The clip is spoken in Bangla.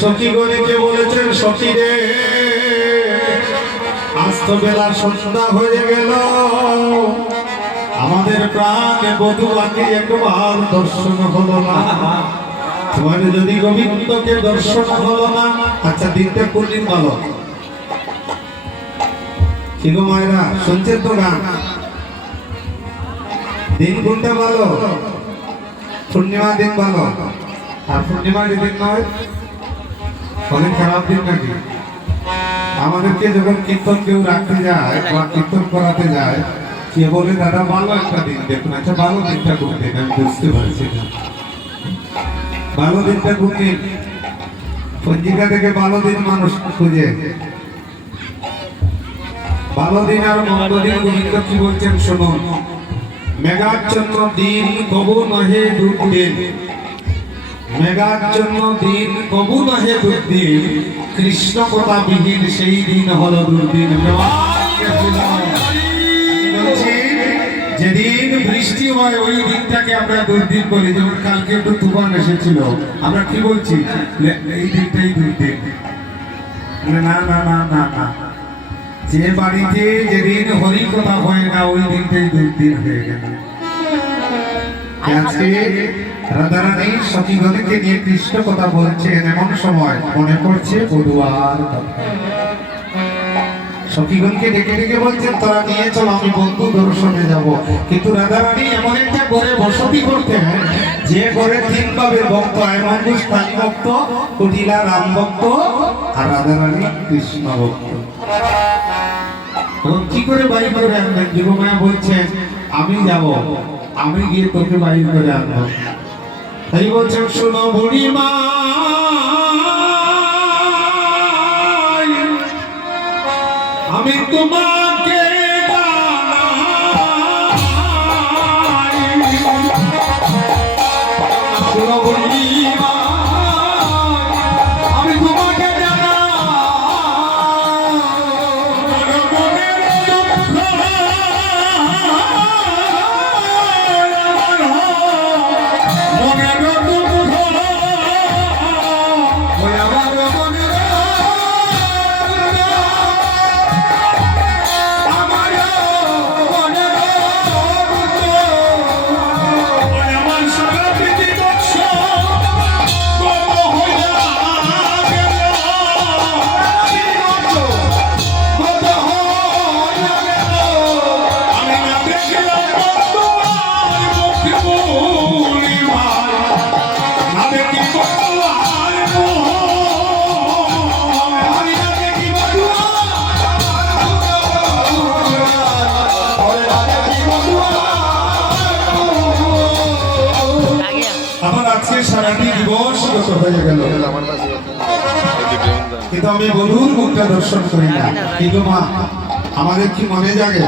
সখীগণকে বলেছেন, সখী রে আজ তো বেলা সন্ধ্যা হয়ে গেল, আমাদের প্রাণে বধূ বাকি একবার দর্শন হলো না। তোমার যদি গোবিন্দকে দর্শন হলো না, আচ্ছা দিনটা কোনদিন ভালো? কি গো মায়েরা, শুনছেন তো গান? দিন কোনটা ভালো? পূর্ণিমা দিন ভালো, আর পূর্ণিমার দিন নয় অনেক খারাপ দিন নাকি? আমাদেরকে যখন কীর্তন কেউ রাখতে যায় বা কীর্তন করাতে যায়, কে বলে দাদা ভালো একটা দিন দেখুন। আচ্ছা ভালো দিনটা কোন দিন? আমি বুঝতে পারছি না ভালো দিনটা কোন দিন। পঞ্জিকা থেকে ভালো দিন মানুষ খুঁজে, ভালো দিন আর মন্দ দিন গোবিন্দ কি বলছেন শুনুন। মেঘাচ্ছন্ন দিন কবু নহে দুর্দিন, মেঘাচ্ছন্ন দিন কবু নহে দুর্দিন, কৃষ্ণ কথা বিহীন সেই দিন হলো দুর্দিন। যেদিন বৃষ্টি হয় ওই দিনটাকে আমরা দুর্দিন বলি। যেমন কালকে একটু তুফান এসেছিল, আমরা কি বলছি? এই দিনটাই দুর্দিন। না না না না না, যে বাড়িতে যেদিন হরি কথা হয় না ওই দিনটাই দুর্দিন হয়ে গেল। আজকে রাধারানী সখীগণকে নিয়ে কৃষ্ণ কথা বলছেন, এমন সময় মনে পড়ছে বধুয়ার কথা। সখীগণকে ডেকে ডেকে বলছেন, তোরা নিয়ে চল, আমি বন্ধু দর্শনে যাব। কিন্তু রাধারানী এমন একটা ঘরে বসতি করতেন যে ঘরে তিন ভাবে ভক্ত, আয়মঙ্গুষ কালী ভক্ত, কুটিলা রাম ভক্ত, আর রাধারানী কৃষ্ণ ভক্ত। তখন কি করে বাইর করে আনবেন? যুগমায়া বলছেন, আমি যাব, আমি গিয়ে তোকে বাইর করে আনবো। তাই বলছেন, শোনো বুড়িমা, আমি তোমাকে শোনো বুড়িমা, আমি তোমাকে সারাটি দিবস হয়ে গেল, কিন্তু আমি বলুন মুখটা দর্শন করি না। কিন্তু মা, আমাদের কি মনে জাগে?